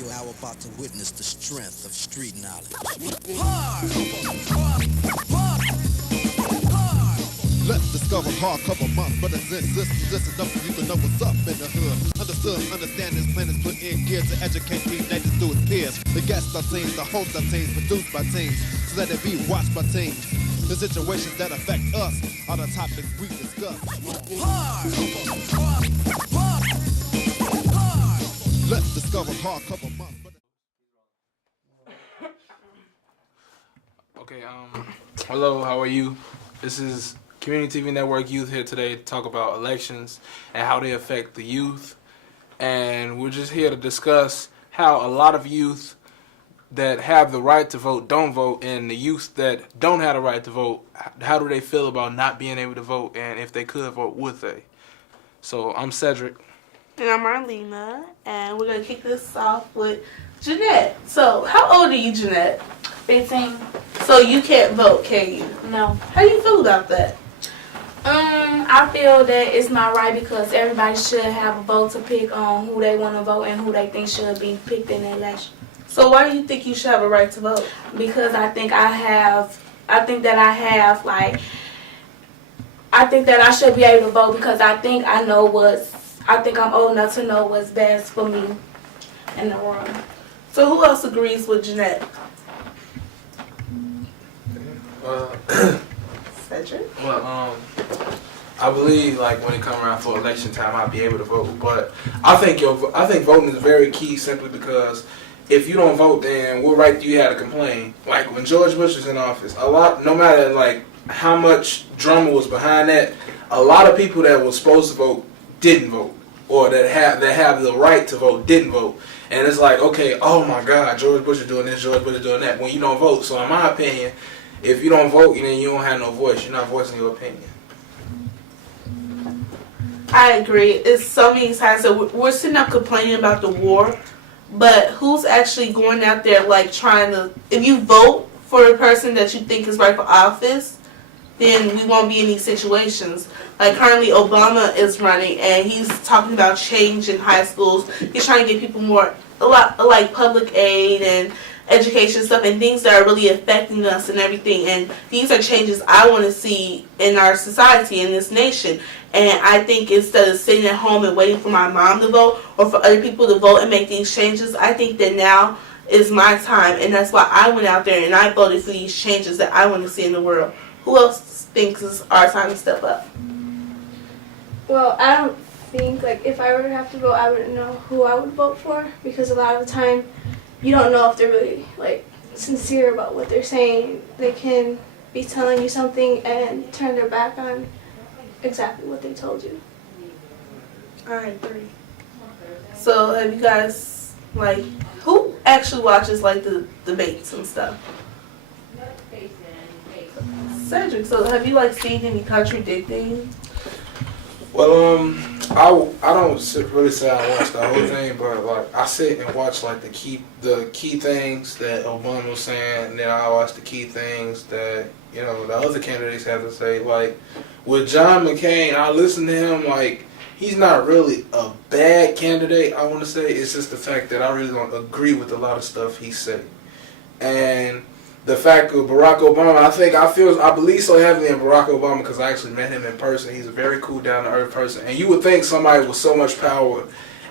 you are about to witness the strength of street knowledge. Let's discover hardcover month, but it's this enough for you to know what's up in the hood. Understood, understand this plan is put in gear to educate teenagers through its peers. The guests are teams, the hosts are teams, produced by teams, so that it be watched by teams. The situations that affect us are the topics we discuss. Let's discover hardcover month. Okay, hello, how are you? This is Community TV Network Youth here today to talk about elections and how they affect the youth. And we're just here to discuss how a lot of youth that have the right to vote don't vote, and the youth that don't have the right to vote, how do they feel about not being able to vote, and if they could vote, would they? So I'm Cedric. And I'm Arlena, and we're going to kick this off with Jeanette. So, how old are you, Jeanette? 15. So you can't vote, can you? No. How do you feel about that? I feel that it's not right because everybody should have a vote to pick on who they want to vote and who they think should be picked in the election. So why do you think you should have a right to vote? Because I think that I should be able to vote because I think I'm old enough to know what's best for me in the world. So who else agrees with Jeanette? Cedric? Well, I believe like when it comes around for election time, I'll be able to vote. But I think voting is very key simply because if you don't vote, then what right do you have to complain? Like when George Bush was in office, no matter like how much drama was behind that, a lot of people that were supposed to vote didn't vote, or that have the right to vote didn't vote. And it's like, okay, oh my God, George Bush is doing this, George Bush is doing that. When you don't vote, so in my opinion, if you don't vote, then you don't have no voice. You're not voicing your opinion. I agree. It's so many times that we're sitting up complaining about the war, but who's actually going out there like trying to? If you vote for a person that you think is right for office, then we won't be in these situations. Like currently Obama is running and he's talking about change in high schools. He's trying to get people a lot like public aid and education stuff and things that are really affecting us and everything. And these are changes I want to see in our society, in this nation. And I think instead of sitting at home and waiting for my mom to vote or for other people to vote and make these changes, I think that now is my time. And that's why I went out there and I voted for these changes that I want to see in the world. Who else thinks it's our time to step up? Well, I don't think, like, if I were to have to vote, I wouldn't know who I would vote for because a lot of the time you don't know if they're really, like, sincere about what they're saying. They can be telling you something and turn their back on exactly what they told you. I agree. So have you guys, like, who actually watches, like, the debates and stuff? Cedric, so have you, like, seen any contradicting? Well, I don't really say I watch the whole thing, but like I sit and watch like the key things that Obama was saying, and then I watch the key things that the other candidates have to say. Like with John McCain, I listen to him. Like he's not really a bad candidate. I want to say it's just the fact that I really don't agree with a lot of stuff he said, and the fact of Barack Obama, I believe so heavily in Barack Obama because I actually met him in person. He's a very cool, down-to-earth person. And you would think somebody with so much power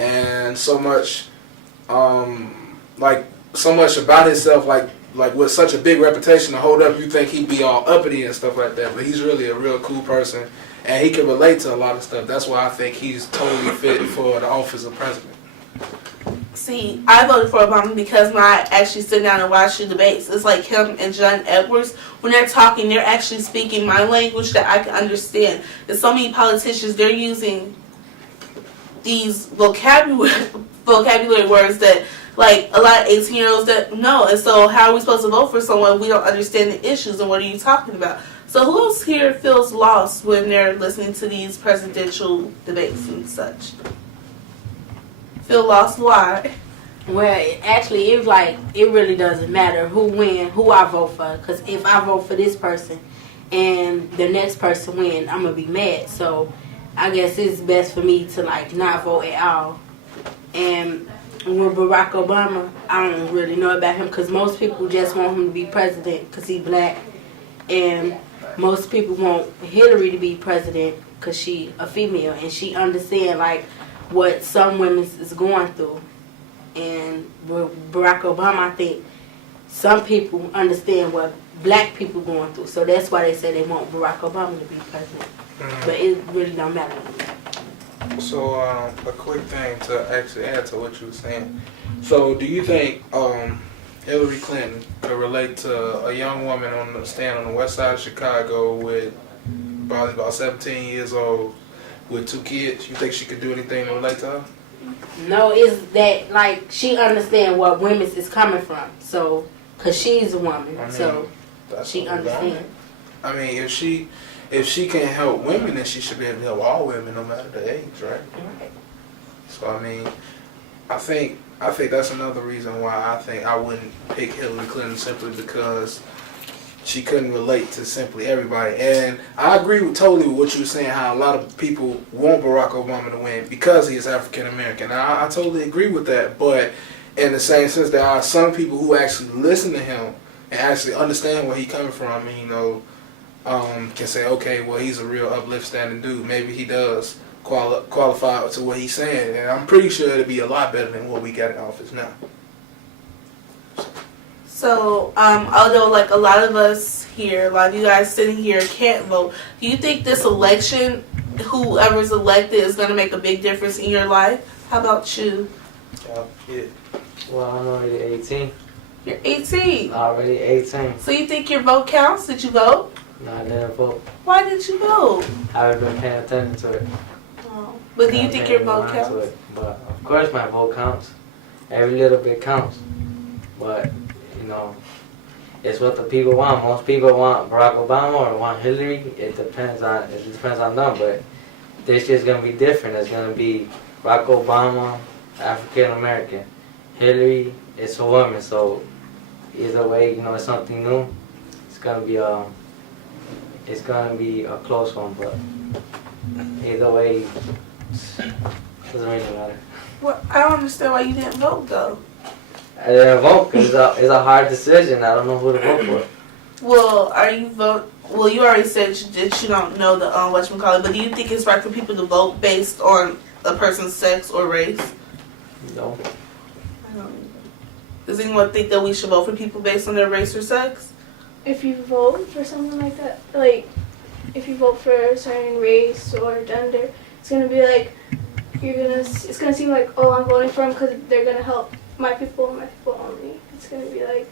and so much, so much about himself, like with such a big reputation to hold up, you think he'd be all uppity and stuff like that. But he's really a real cool person, and he can relate to a lot of stuff. That's why I think he's totally fit for the office of president. See, I voted for Obama because when I actually sit down and watch the debates, it's like him and John Edwards. When they're talking, they're actually speaking my language that I can understand. There's so many politicians, they're using these vocabulary words that, like, a lot of 18-year-olds that know. And so how are we supposed to vote for someone we don't understand the issues and what are you talking about? So who else here feels lost when they're listening to these presidential debates and such? Feel lost? Why? Well, actually, it really doesn't matter who I vote for. Because if I vote for this person and the next person win, I'm going to be mad. So I guess it's best for me to, like, not vote at all. And with Barack Obama, I don't really know about him because most people just want him to be president because he's black, and most people want Hillary to be president because she a female and she understand like what some women is going through. And with Barack Obama, I think some people understand what black people going through, so that's why they say they want Barack Obama to be president. But it really don't matter. So, a quick thing to actually add to what you were saying. So, do you think Hillary Clinton could relate to a young woman staying on the west side of Chicago with probably about 17 years old with 2 kids? You think she could do anything to relate to her? No, it's that like she understand what women is coming from. So, cause she's a woman, so she understands. I mean, if she can help women, then she should be able to help all women, no matter the age, right? So I mean, I think that's another reason why I think I wouldn't pick Hillary Clinton simply because she couldn't relate to simply everybody. And I agree totally with what you were saying, how a lot of people want Barack Obama to win because he is African American. I totally agree with that. But in the same sense, there are some people who actually listen to him and actually understand where he's coming from and, can say, okay, well, he's a real uplifting dude. Maybe he does qualify to what he's saying. And I'm pretty sure it'll be a lot better than what we got in office now. So, although like a lot of us here, a lot of you guys sitting here can't vote, do you think this election, whoever's elected, is going to make a big difference in your life? How about you? Yeah. Well, I'm already 18. You're 18. Already 18. So you think your vote counts? Did you vote? No, I didn't vote. Why didn't you vote? I haven't been paying attention to it. Oh. But do you think your vote counts? But of course my vote counts. Every little bit counts. But, it's what the people want. Most people want Barack Obama or want Hillary. It depends on them. But this year's gonna be different. It's gonna be Barack Obama, African American. Hillary, it's a woman. So either way, it's something new. It's gonna be a close one. But either way, it doesn't really matter. Well, I don't understand why you didn't vote though. I didn't vote because it's a hard decision. I don't know who to vote for. Well, you already said that you don't know the whatchamacallit, but do you think it's right for people to vote based on a person's sex or race? No. I don't either. Does anyone think that we should vote for people based on their race or sex? If you vote for something like that, like if you vote for a certain race or gender, it's gonna be like it's gonna seem like, oh, I'm voting for them because they're gonna help my people only. It's gonna be like,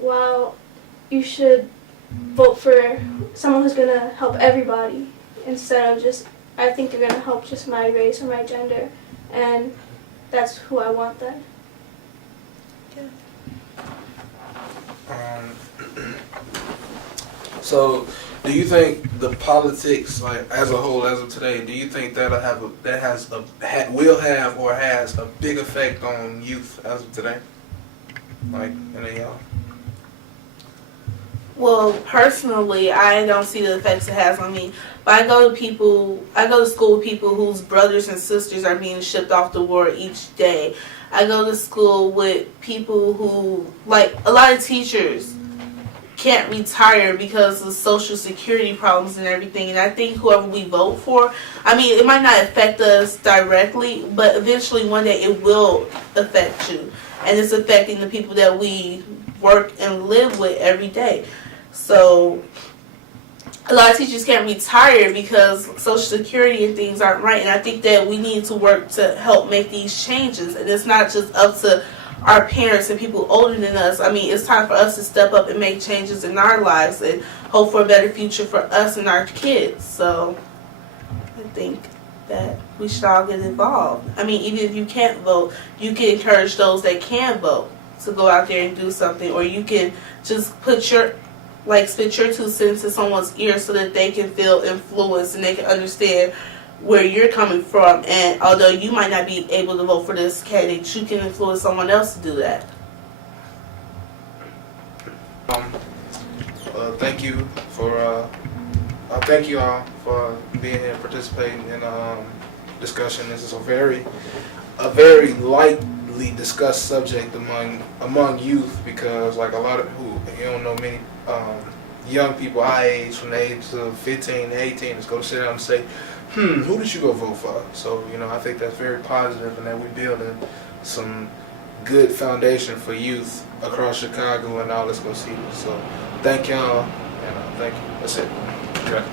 wow, you should vote for someone who's gonna help everybody instead of just, I think they're gonna help just my race or my gender, and that's who I want then. So, do you think the politics, like as a whole, as of today, do you think will have or has a big effect on youth as of today? Like any y'all? Well, personally, I don't see the effects it has on me. But I go to school with people whose brothers and sisters are being shipped off to war each day. I go to school with people who, like, a lot of teachers can't retire because of social security problems and everything. And I think whoever we vote for, I mean, it might not affect us directly, but eventually one day it will affect you. And it's affecting the people that we work and live with every day. So a lot of teachers can't retire because social security and things aren't right. And I think that we need to work to help make these changes. And it's not just up to our parents and people older than us. I mean, it's time for us to step up and make changes in our lives and hope for a better future for us and our kids. So I think that we should all get involved. I mean, even if you can't vote, you can encourage those that can vote to go out there and do something, or you can just spit your 2 cents in someone's ear so that they can feel influenced and they can understand where you're coming from. And although you might not be able to vote for this candidate, you can influence someone else to do that. Thank you all for being here, participating in the discussion. This is a very light widely discussed subject among youth, because like a lot of who you don't know many young people our age, from the age of 15 to 18, is going to sit down and say, who did you go vote for? So, I think that's very positive, and that we're building some good foundation for youth across Chicago and all this go see. So thank y'all, and thank you. That's it. Okay.